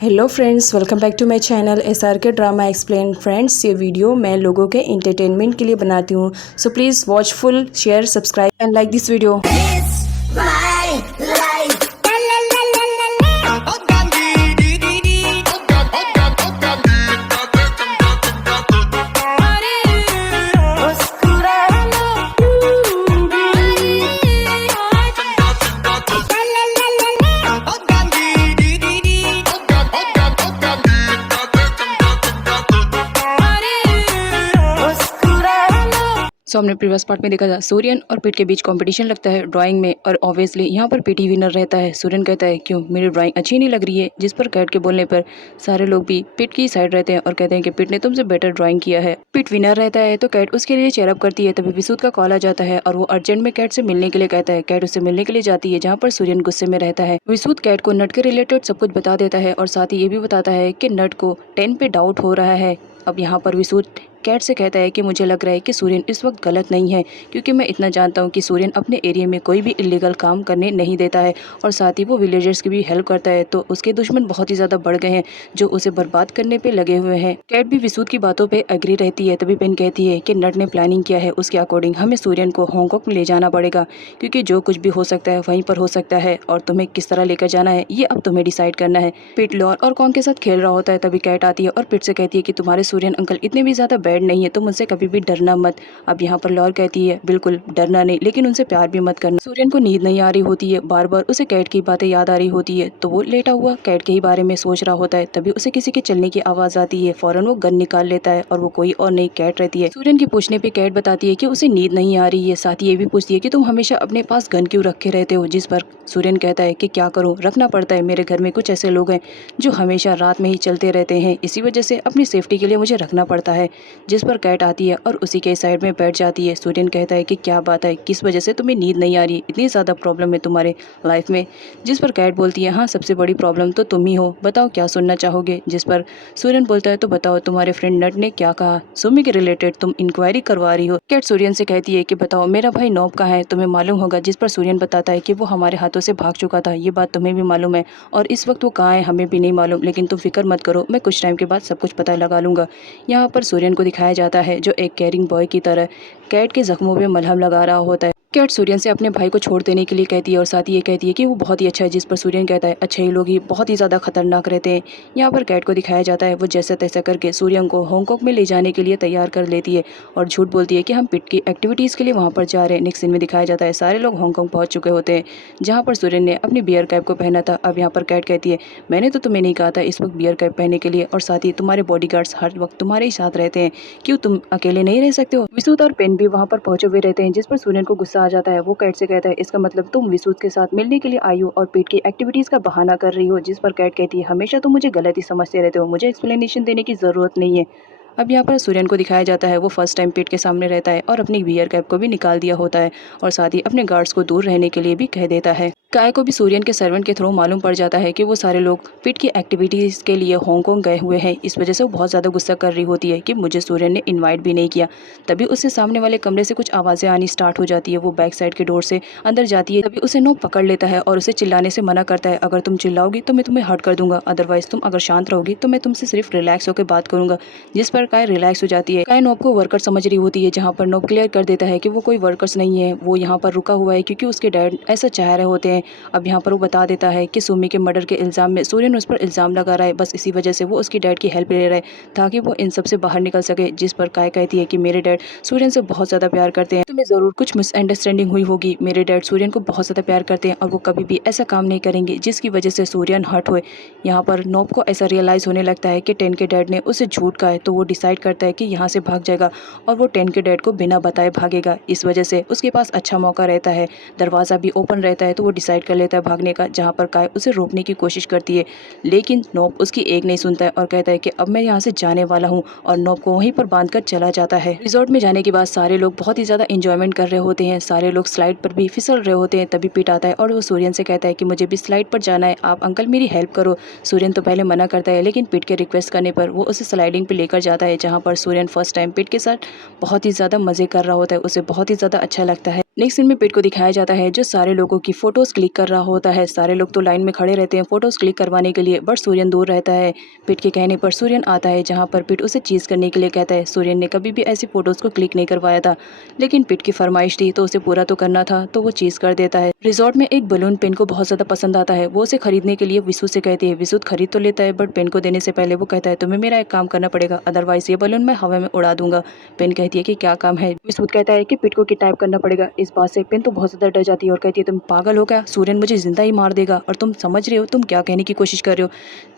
Hello friends, welcome back to my channel SRK drama explain. Friends, ये video मैं लोगों के एंटरटेनमेंट के लिए बनाती हूँ, so please watch full, share, subscribe and like this video. हमने प्रीवियस पार्ट में देखा था सूर्यन और पिट के बीच कंपटीशन लगता है ड्राइंग में, और ऑब्वियसली यहाँ पर पिट ही विनर रहता है। सूर्यन कहता है क्यों मेरी ड्राइंग अच्छी नहीं लग रही है, जिस पर कैट के बोलने पर सारे लोग भी पिट की साइड रहते हैं और कहते हैं कि पिट ने तुमसे बेटर ड्राइंग किया है। पिट विनर रहता है तो कैट उसके लिए चेयरअप करती है। तभी विसूद का कॉल आ जाता है और वो अर्जेंट में कैट से मिलने के लिए कहता है। कैट उससे मिलने के लिए जाती है, जहाँ पर सूर्यन गुस्से में रहता है। विसूद कैट को नट के रिलेटेड सब कुछ बता देता है और साथ ही ये भी बताता है कि नट को 10 पे डाउट हो रहा है। अब यहाँ पर विसूद कैट से कहता है कि मुझे लग रहा है कि सूर्यन इस वक्त गलत नहीं है, क्योंकि मैं इतना जानता हूँ कि सूर्यन अपने एरिया में कोई भी इलीगल काम करने नहीं देता है और साथ ही वो विलेजर्स की भी हेल्प करता है। तो उसके दुश्मन बहुत ही ज़्यादा बढ़ गए हैं जो उसे बर्बाद करने पे लगे हुए हैं। कैट भी विसूद की बातों पे एग्री रहती है। तभी पेन कहती है कि नट ने प्लानिंग किया है, उसके अकॉर्डिंग हमें सूर्यन को हांगकांग में ले जाना पड़ेगा, क्योंकि जो कुछ भी हो सकता है वहीं पर हो सकता है और तुम्हें किस तरह लेकर जाना है ये अब तुम्हें डिसाइड करना है। पिट लॉर और कॉन्ग के साथ खेल रहा होता है। तभी कैट आती है और पिट से कहती है कि तुम्हारे सूर्यन अंकल इतने भी ज़्यादा बैड नहीं है, तुम उनसे कभी भी डरना मत। अब यहाँ पर लॉर कहती है बिल्कुल डरना नहीं, लेकिन उनसे प्यार भी मत करना। सूर्यन को नींद नहीं आ रही होती है, बार बार उसे कैट की बातें याद आ रही होती है, तो वो लेटा हुआ कैट के ही बारे में सोच रहा होता है। तभी उसे किसी के चलने की आवाज़ आती है। फौरन वो गन निकाल लेता है और वो कोई और नई कैट रहती है। सूर्यन के पूछने पे कैट बताती है कि उसे नींद नहीं आ रही है। साथ ही ये भी पूछती है कि तुम हमेशा अपने पास गन क्यों रखे रहते हो, जिस पर सूर्यन कहता है कि क्या करूँ, रखना पड़ता है। मेरे घर में कुछ ऐसे लोग हैं जो हमेशा रात में ही चलते रहते हैं, इसी वजह से अपनी सेफ्टी के लिए मुझे रखना पड़ता है। जिस पर कैट आती है और उसी के साइड में बैठ जाती है। सूर्यन कहता है कि क्या बात है, किस वजह से तुम्हें नींद नहीं आ रही, इतनी ज़्यादा प्रॉब्लम है तुम्हारे लाइफ में। जिस पर कैट बोलती है हाँ, सबसे बड़ी प्रॉब्लम तो तुम ही हो, बताओ क्या सुनना चाहोगे। जिस पर सूर्यन बोलता है तो बताओ तुम्हारे फ्रेंड नट ने क्या कहा, सुमी के रिलेटेड तुम इंक्वायरी करवा रही हो। कैट सूर्यन से कहती है कि बताओ मेरा भाई नॉब कहाँ है, तुम्हें मालूम होगा। जिस पर सूर्यन बताता है कि वो हमारे हाथों से भाग चुका था, ये बात तुम्हें भी मालूम है, और इस वक्त वो कहाँ है हमें भी नहीं मालूम, लेकिन तुम फिक्र मत करो, मैं कुछ टाइम के बाद सब कुछ पता लगा लूंगा। यहाँ पर सूर्यन को दिखाया जाता है जो एक केयरिंग बॉय की तरह कैट के जख्मों पे मलहम लगा रहा होता है। कैट सूर्यन से अपने भाई को छोड़ देने के लिए कहती है और साथ ही ये कहती है कि वो बहुत ही अच्छा है। जिस पर सूर्यन कहता है अच्छे ही लोग ही बहुत ही ज़्यादा खतरनाक रहते हैं। यहाँ पर कैट को दिखाया जाता है वो जैसा तैसा करके सूर्यन को हांगकांग में ले जाने के लिए तैयार कर लेती है और झूठ बोलती है कि हम पिट की एक्टिविटीज़ के लिए वहाँ पर जा रहे हैं। नेक्स्ट सीन में दिखाया जाता है सारे लोग हांगकांग पहुँच चुके होते हैं, जहाँ पर सूर्यन ने अपनी बियर कैप को पहना था। अब यहाँ पर कैट कहती है मैंने तो तुम्हें नहीं कहा था इस वक्त बियर कैप पहनने के लिए, और साथ ही तुम्हारे बॉडीगार्ड्स हर वक्त तुम्हारे ही साथ रहते हैं, क्यों तुम अकेले नहीं रह सकते हो। विसूद और पेन भी वहाँ पर पहुँचे हुए रहते हैं। जिस पर सूर्यन को गुस्सा आ जाता है। वो कैट से कहता है इसका मतलब तुम विसूद के साथ मिलने के लिए आई हो और पिट की एक्टिविटीज का बहाना कर रही हो। जिस पर कैट कहती है हमेशा तुम मुझे गलत ही समझते रहते हो, मुझे एक्सप्लेनेशन देने की ज़रूरत नहीं है। अब यहाँ पर सूर्यन को दिखाया जाता है वो फर्स्ट टाइम पिट के सामने रहता है और अपनी बियर कैप को भी निकाल दिया होता है और साथ ही अपने गार्ड्स को दूर रहने के लिए भी कह देता है। काय को भी सूर्यन के सर्वेंट के थ्रू मालूम पड़ जाता है कि वो सारे लोग पिट की एक्टिविटीज़ के लिए हांगकांग गए हुए हैं। इस वजह से वो बहुत ज़्यादा गुस्सा कर रही होती है कि मुझे सूर्यन ने इनवाइट भी नहीं किया। तभी उससे सामने वाले कमरे से कुछ आवाज़ें आनी स्टार्ट हो जाती है। वो बैक साइड के डोर से अंदर जाती है। तभी उसे नोब पकड़ लेता है और उसे चिल्लाने से मना करता है, अगर तुम चिल्लाओगी तो मैं तुम्हें हर्ट कर दूंगा, अदरवाइज तुम अगर शांत रहोगी तो मैं तुमसे सिर्फ रिलैक्स होकर बात करूंगा। जिस पर काय रिलैक्स हो जाती है। काय नोब को वर्कर समझ रही होती है, जहाँ पर नोब क्लियर कर देता है कि वो कोई वर्कर्स नहीं है, वो यहाँ पर रुका हुआ है क्योंकि उसके डैड ऐसा चाह रहे होते हैं। अब यहाँ पर बता देता है कि सुमी के मर्डर के इल्ज़ाम में सूर्यन उस पर इल्ज़ाम लगा रहा है, बस इसी वजह से वो उसकी डैड की हेल्प ले रहा है ताकि वो इन सब से बाहर निकल सके। जिस पर काय कहती है कि मेरे डैड सूर्यन से बहुत ज़्यादा प्यार करते हैं, तुम्हें ज़रूर कुछ मिसअंडरस्टैंडिंग हुई होगी। मेरे डैड सूर्यन को बहुत ज़्यादा प्यार करते हैं और वो कभी भी ऐसा काम नहीं करेंगे जिसकी वजह से सूर्यन हर्ट हुए। यहाँ पर नोब को ऐसा रियलाइज़ होने लगता है कि टेन के डैड ने उसे झूठ कहा है, तो वो डिसाइड करता है कि यहाँ से भाग जाएगा और वो टेन के डैड को बिना बताए भागेगा। इस वजह से उसके पास अच्छा मौका रहता है, दरवाज़ा भी ओपन रहता है, तो वो डिसाइड कर लेता है भागने का। जहाँ पर काय उसे रोकने की कोशिश करती है, लेकिन नोब उसकी एक नहीं सुनता है और कहता है कि अब मैं यहाँ से जाने वाला हूँ, और नोब को वहीं पर बांधकर चला जाता है। रिजॉर्ट में जाने के बाद सारे लोग बहुत ही ज़्यादा इंजॉयमेंट कर रहे होते हैं, सारे लोग स्लाइड पर भी फिसल रहे होते हैं। तभी पिट आता है और वो सूर्यन से कहता है कि मुझे भी स्लाइड पर जाना है, आप अंकल मेरी हेल्प करो। सूर्यन तो पहले मना करता है, लेकिन पिट के रिक्वेस्ट करने पर वो उसे स्लाइडिंग पर लेकर जाता है, जहाँ पर सूर्यन फर्स्ट टाइम पिट के साथ बहुत ही ज़्यादा मज़े कर रहा होता है, उसे बहुत ही ज़्यादा अच्छा लगता है। नेक्स्ट सीन में पिट को दिखाया जाता है जो सारे लोगों की फोटोज क्लिक कर रहा होता है। सारे लोग तो लाइन में खड़े रहते हैं फोटोज क्लिक करवाने के लिए, बट सूर्यन दूर रहता है। पिट के कहने पर सूर्यन आता है जहाँ पर पिट उसे चीज़ करने के लिए कहता है। सूर्यन ने कभी भी ऐसी फोटोज को क्लिक नहीं करवाया था, लेकिन पिट की फरमाइश थी तो उसे पूरा तो करना था, तो वो चीज़ कर देता है। रिजॉर्ट में एक बलून पेन को बहुत ज़्यादा पसंद आता है। वो उसे खरीदने के लिए विशु से कहती है। विशु खरीद तो लेता है, बट पेन को देने से पहले वो कहता है तुम्हें मेरा एक काम करना पड़ेगा, अदरवाइज ये बलून मैं हवा में उड़ा दूंगा। पेन कहती है कि क्या काम है। विशु कहता है कि पिट को किडनैप करना पड़ेगा। इस बात से पेन तो बहुत ज़्यादा डर जाती है और कहती है तुम पागल हो क्या, सूर्यन मुझे जिंदा ही मार देगा और तुम समझ रहे हो तुम क्या कहने की कोशिश कर रहे हो।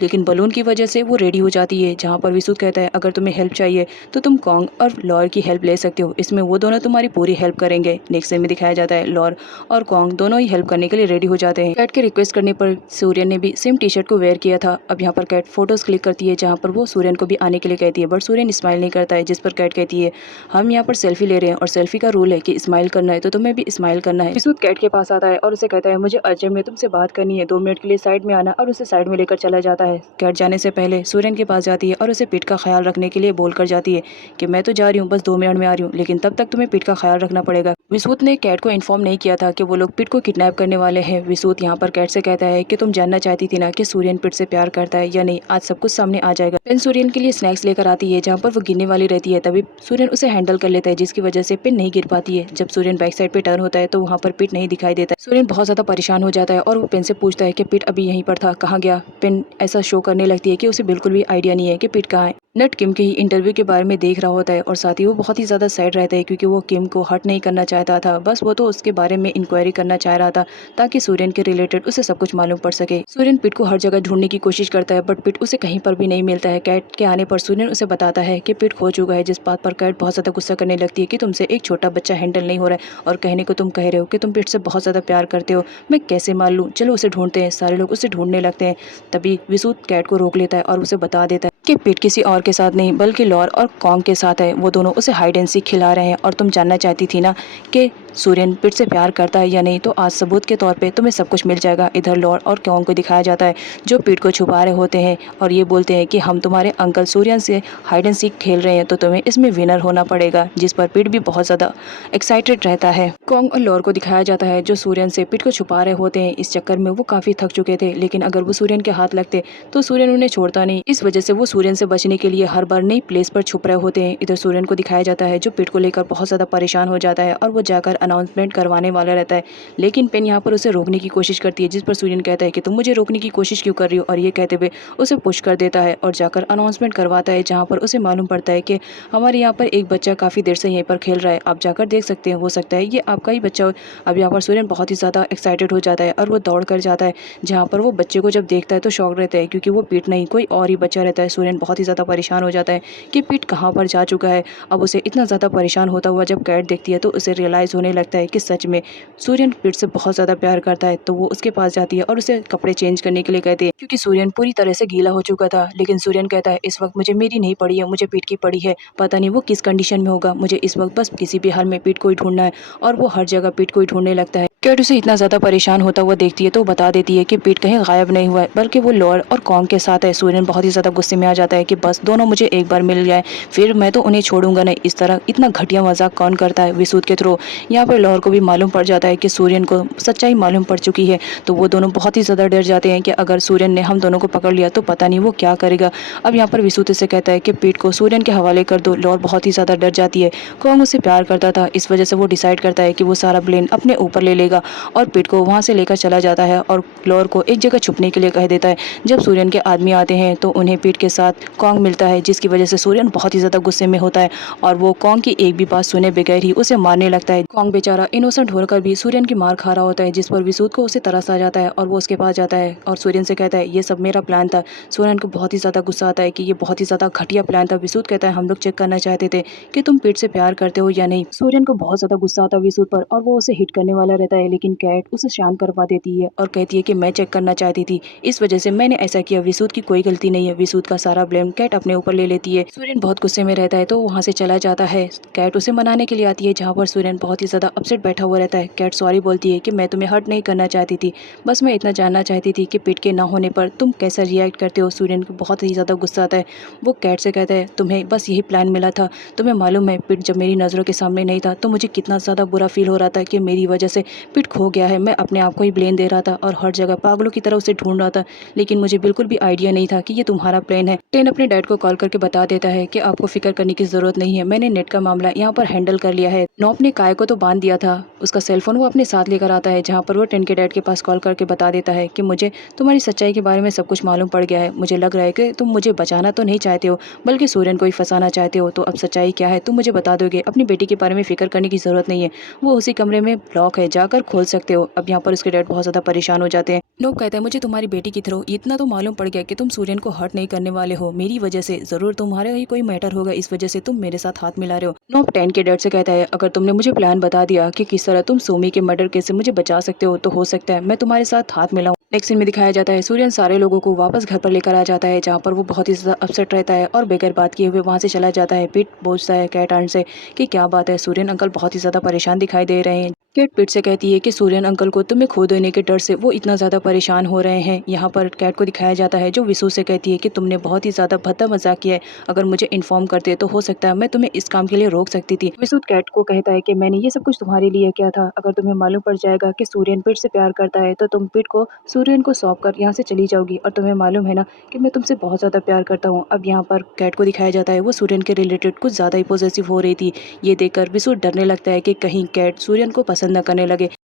लेकिन बलून की वजह से वो रेडी हो जाती है, जहाँ पर विशु कहता है अगर तुम्हें हेल्प चाहिए तो तुम कॉन्ग और लॉर की हेल्प ले सकते हो, इसमें वो दोनों तुम्हारी पूरी हेल्प करेंगे। नेक्स्ट सीन में दिखाया जाता है लॉर और कॉन्ग दोनों ही हेल्प करने के लिए रेडी हो जाते हैं। कैट के रिक्वेस्ट करने पर सूर्यन ने भी सेम टी शर्ट को वेयर किया था। अब यहाँ पर कैट फोटोज क्लिक करती है जहाँ पर वो सूर्यन को भी आने के लिए कहती है, बट सूर्यन स्माइल नहीं करता है, जिस पर कैट कहती है हम यहाँ पर सेल्फी ले रहे हैं और सेल्फी का रूल है कि स्माइल करना है तो तुम्हें भी स्माइल करना है। विशु कैट के पास आता है और उसे कहता है मुझे अर्जेंट में तुमसे बात करनी है, 2 मिनट के लिए साइड में आना, और उसे साइड में लेकर चला जाता है। कैट जाने से पहले सूर्यन के पास जाती है और उसे पिट का ख्याल रखने के लिए बोल कर जाती है कि मैं तो जा रही हूँ, बस 2 मिनट में आ रही हूँ, लेकिन तब तक तुम्हें पिट का ख्याल रखना पड़ेगा। विसूत ने कैट को इन्फॉर्म नहीं किया था कि वो लोग पिट को किडनैप करने वाले हैं। विसूत यहाँ पर कैट से कहता है कि तुम जानना चाहती थी ना कि सूर्यन पिट से प्यार करता है या नहीं, आज सब कुछ सामने आ जाएगा। पिन सूर्यन के लिए स्नैक्स लेकर आती है जहाँ पर वो गिरने वाली रहती है, तभी सूर्यन उसे हैंडल कर लेता है जिसकी वजह से पिन नहीं गिर पाती है। जब सूर्यन बैक साइड पे टर्न होता है तो वहाँ पर पिट नहीं दिखाई देता है। सूर्यन बहुत ज्यादा परेशान हो जाता है और वो पिन से पूछता है कि पिट अभी यहीं पर था, कहाँ गया। पिन ऐसा शो करने लगती है कि उसे बिल्कुल भी आइडिया नहीं है कि पिट कहाँ है। नट किम के ही इंटरव्यू के बारे में देख रहा होता है और साथ ही वो बहुत ही ज़्यादा सैड रहता है क्योंकि वो किम को हर्ट नहीं करना चाहता था, बस वो तो उसके बारे में इंक्वायरी करना चाह रहा था ताकि सूर्यन के रिलेटेड उसे सब कुछ मालूम पड़ सके। सूर्यन पिट को हर जगह ढूंढने की कोशिश करता है, बट पिट उसे कहीं पर भी नहीं मिलता है। कैट के आने पर सूर्यन उसे बताता है कि पिट खो चुका है, जिस बात पर कैट बहुत ज़्यादा गुस्सा करने लगती है कि तुमसे एक छोटा बच्चा हैंडल नहीं हो रहा है और कहने को तुम कह रहे हो कि तुम पिट से बहुत ज़्यादा प्यार करते हो, मैं कैसे मान लूँ, चलो उसे ढूंढते हैं। सारे लोग उसे ढूंढने लगते हैं, तभी विसूत कैट को रोक लेता है और उसे बता देता है कि पिट किसी और के साथ नहीं बल्कि लॉर और कॉन्ग के साथ है। वो दोनों उसे हाइड एंड सीक खिला रहे हैं और तुम जानना चाहती थी ना कि सूर्यन पिट से प्यार करता है या नहीं, तो आज सबूत के तौर पे तुम्हें सब कुछ मिल जाएगा। इधर लॉर और कॉन्ग को दिखाया जाता है जो पिट को छुपा रहे होते हैं और ये बोलते हैं कि हम तुम्हारे अंकल सूर्यन से हाइड एंड सीक खेल रहे हैं तो तुम्हें इसमें विनर होना पड़ेगा, जिस पर पिट भी बहुत ज़्यादा एक्साइटेड रहता है। कॉन्ग और लॉर को दिखाया जाता है जो सूर्यन से पिट को छुपा रहे होते हैं। इस चक्कर में वो काफ़ी थक चुके थे, लेकिन अगर वो सूर्यन के हाथ लगते तो सूर्यन उन्हें छोड़ता नहीं। इस वजह से वो सूर्यन से बचने के लिए हर बार नई प्लेस पर छुप रहे होते हैं। इधर सूर्यन को दिखाया जाता है जो पिट को लेकर बहुत ज़्यादा परेशान हो जाता है और वो जाकर अनाउंसमेंट करवाने वाला रहता है, लेकिन पेन यहाँ पर उसे रोकने की कोशिश करती है, जिस पर सूर्यन कहता है कि तुम मुझे रोकने की कोशिश क्यों कर रही हो, और ये कहते हुए उसे पुश कर देता है और जाकर अनाउंसमेंट करवाता है जहाँ पर उसे मालूम पड़ता है कि हमारे यहाँ पर एक बच्चा काफ़ी देर से यहीं पर खेल रहा है, आप जाकर देख सकते हैं, हो सकता है ये आपका ही बच्चा हो। अब यहाँ पर सूर्यन बहुत ही ज़्यादा एक्साइटेड हो जाता है और वो दौड़ कर जाता है, जहाँ पर वो बच्चे को जब देखता है तो शॉक रहता है क्योंकि वो पिट नहीं कोई और ही बच्चा रहता है। सूर्यन बहुत ही ज़्यादा परेशान हो जाता है कि पिट कहाँ पर जा चुका है। अब उसे इतना ज़्यादा परेशान होता हुआ जब कैट देखती है तो उसे रियलाइज़ होने लगता है कि सच में सूर्यन पिट से बहुत ज़्यादा प्यार करता है, तो वो उसके पास जाती है और उसे कपड़े चेंज करने के लिए कहती है क्योंकि सूर्यन पूरी तरह से गीला हो चुका था। लेकिन सूर्यन कहता है इस वक्त मुझे मेरी नहीं पड़ी है, मुझे पिट की पड़ी है, पता नहीं वो किस कंडीशन में होगा, मुझे इस वक्त बस किसी भी हाल में पिट को ही ढूंढना है। और वो हर जगह पिट को ही ढूंढने लगता है। कैट उसे इतना ज़्यादा परेशान होता हुआ देखती है तो बता देती है कि पिट कहीं गायब नहीं हुआ है बल्कि वो लॉर और कॉन्ग के साथ है। सूर्यन बहुत ही ज़्यादा गुस्से में आ जाता है कि बस दोनों मुझे एक बार मिल जाए फिर मैं तो उन्हें छोड़ूंगा नहीं। इस तरह इतना घटिया मजाक कौन करता है विसूत के थ्रू। यहाँ पर लॉर को भी मालूम पड़ जाता है कि सूर्यन को सच्चाई मालूम पड़ चुकी है, तो वो दोनों बहुत ही ज़्यादा डर जाते हैं कि अगर सूर्यन ने हम दोनों को पकड़ लिया तो पता नहीं वो क्या करेगा। अब यहाँ पर विसूत से कहता है कि पिट को सूर्यन के हवाले कर दो। लॉर बहुत ही ज़्यादा डर जाती है, कॉन्ग उससे प्यार करता था, इस वजह से वो डिसाइड करता है कि वो सारा ब्लेम अपने ऊपर ले लेगा और पिट को वहाँ से लेकर चला जाता है और लॉर को एक जगह छुपने के लिए कह देता है। जब सूर्यन के आदमी आते हैं तो उन्हें पिट के साथ कॉन्ग मिलता है, जिसकी वजह से सूर्यन बहुत ही ज़्यादा गुस्से में होता है और वो कॉन्ग की एक भी बात सुने बगैर ही उसे मारने लगता है। कॉन्ग बेचारा इनोसेंट होकर भी सूर्यन की मार खा रहा होता है, जिस पर विसूत को उसे तरस आ जाता है और वो उसके पास जाता है और सूर्यन से कहता है ये सब मेरा प्लान था। सूर्यन को बहुत ही ज़्यादा गुस्सा आता है कि ये बहुत ही ज़्यादा घटिया प्लान था। विसूत कहता है हम लोग चेक करना चाहते थे कि तुम पिट से प्यार करते हो या नहीं। सूर्यन को बहुत ज़्यादा गुस्सा आता है विसूत पर और वो उसे हिट करने वाला रहता है। जाता है, लेकिन कैट उसे शांत करवा देती है और कहती है कि मैं चेक करना चाहती थी, इस वजह से मैंने ऐसा किया, विसूत की कोई गलती नहीं है। विसूत का सारा ब्लेम कैट अपने ऊपर ले लेती है। सूर्यन बहुत गुस्से में रहता है तो वहाँ से चला जाता है। कैट उसे मनाने के लिए आती है, जहाँ पर सूर्यन बहुत ही ज़्यादा अपसेट बैठा हुआ रहता है। कैट सॉरी बोलती है कि मैं तुम्हें हर्ट नहीं करना चाहती थी, बस मैं इतना जानना चाहती थी कि पिट के ना होने पर तुम कैसा रिएक्ट करते हो। सूर्यन को बहुत ही ज़्यादा गुस्सा आता है। वो कैट से कहता है, तुम्हें बस यही प्लान मिला था, तुम्हें मालूम है पिट जब मेरी नज़रों के सामने नहीं था तो मुझे कितना ज़्यादा बुरा फील हो रहा था कि मेरी वजह से पिट खो गया है। मैं अपने आप को ही ब्लेम दे रहा था और हर जगह पागलों की तरह उसे ढूंढ रहा था, लेकिन मुझे बिल्कुल भी आइडिया नहीं था कि ये तुम्हारा प्लान है। टेन अपने डैड को कॉल करके बता देता है कि आपको फिक्र करने की ज़रूरत नहीं है, मैंने नेट का मामला यहाँ पर हैंडल कर लिया है। नॉप ने काय को तो बांध दिया था, उसका सेलफोन वो अपने साथ लेकर आता है, जहाँ पर वो टेन के डैड के पास कॉल करके बता देता है कि मुझे तुम्हारी सच्चाई के बारे में सब कुछ मालूम पड़ गया है। मुझे लग रहा है कि तुम मुझे बचाना तो नहीं चाहते हो, बल्कि सूर्यन को ही फंसाना चाहते हो। तो अब सच्चाई क्या है तुम मुझे बता दोगे। अपनी बेटी के बारे में फिक्र करने की ज़रूरत नहीं है, वो उसी कमरे में ब्लॉक है, जाकर खोल सकते हो। अब यहाँ पर उसके डैड बहुत ज़्यादा परेशान हो जाते हैं। नोप कहता है, मुझे तुम्हारी बेटी की थ्रू इतना तो मालूम पड़ गया कि तुम सूर्यन को हर्ट नहीं करने वाले हो, मेरी वजह से ज़रूर तुम्हारे ही कोई मैटर होगा, इस वजह से तुम मेरे साथ हाथ मिला रहे हो। नोप टेन के डैड से कहता है, अगर तुमने मुझे प्लान बता दिया कि किस तरह तुम सोमी के मर्डर केस से मुझे बचा सकते हो, तो हो सकता है मैं तुम्हारे साथ हाथ मिलाऊं। नेक्स्ट सीन में दिखाया जाता है सूर्यन सारे लोगों को वापस घर पर लेकर आ जाता है, जहाँ पर वो बहुत ही ज़्यादा अपसेट रहता है और बगैर बात किए हुए वहाँ से चला जाता है। पीट पूछता है कैट आंट से कि क्या बात है, सूर्यन अंकल बहुत ही ज़्यादा परेशान दिखाई दे रहे हैं। कैट पीट से कहती है कि सूर्यन अंकल को तुम्हें खो देने के डर से वो इतना ज़्यादा परेशान हो रहे हैं। यहाँ पर कैट को दिखाया जाता है जो विसु से कहती है कि तुमने बहुत ही ज़्यादा भद्दा मजाक किया है, अगर मुझे इन्फॉर्म करते तो हो सकता है मैं तुम्हें इस काम के लिए रोक सकती थी। विसु कैट को कहता है कि मैंने ये सब कुछ तुम्हारे लिए किया था, अगर तुम्हें मालूम पड़ जाएगा कि सूर्यन पीट से प्यार करता है तो तुम पीट को सूर्यन को सौंप कर यहाँ से चली जाओगी, और तुम्हें मालूम है ना कि मैं तुमसे बहुत ज़्यादा प्यार करता हूँ। अब यहाँ पर कैट को दिखाया जाता है वो सूर्यन के रिलेटेड कुछ ज़्यादा ही पॉजिटिव हो रही थी। ये देखकर विसु डरने लगता है कि कहीं कैट सूर्यन को पसंद न करने लगे।